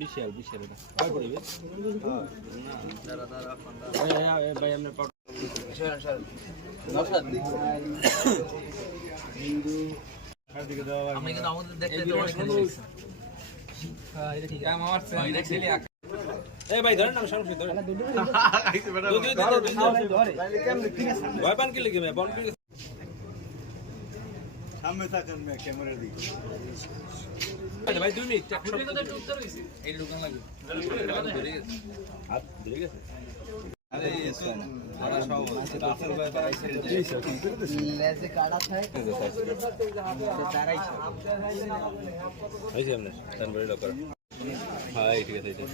বিশাল বিশাল এটা কয় পড়বে হ্যাঁ দাঁড়া দাঁড়া এই ভাই আমরা সর সর নসাদ দিক আর দিকে দাও আমি কিন্তু আমাদের দেখতে তো অনেক কিছু হ্যাঁ এটা ঠিক আছে আমার এটা ছেলে এই ভাই ধরেন না সামনে ধরেন আইছে বেটা ধরে তাইলে কেমনে ঠিক আছে ভয় পান কি লাগে ভাই বন কি সামনে থাকেন না ক্যামেরার দিকে ভাই 2 মিনিট আপনি তো একটু উত্তর হইছে এই লোকান লাগে ধরে গেছে হাত ধরে গেছে আরে এসো বড় সব রাসেল ভাই পাইছে লেজে কাটা থাকে দাঁড়াইছে হইছে আমরা তানবড়ি লোক হ্যাঁ ঠিক আছে এটা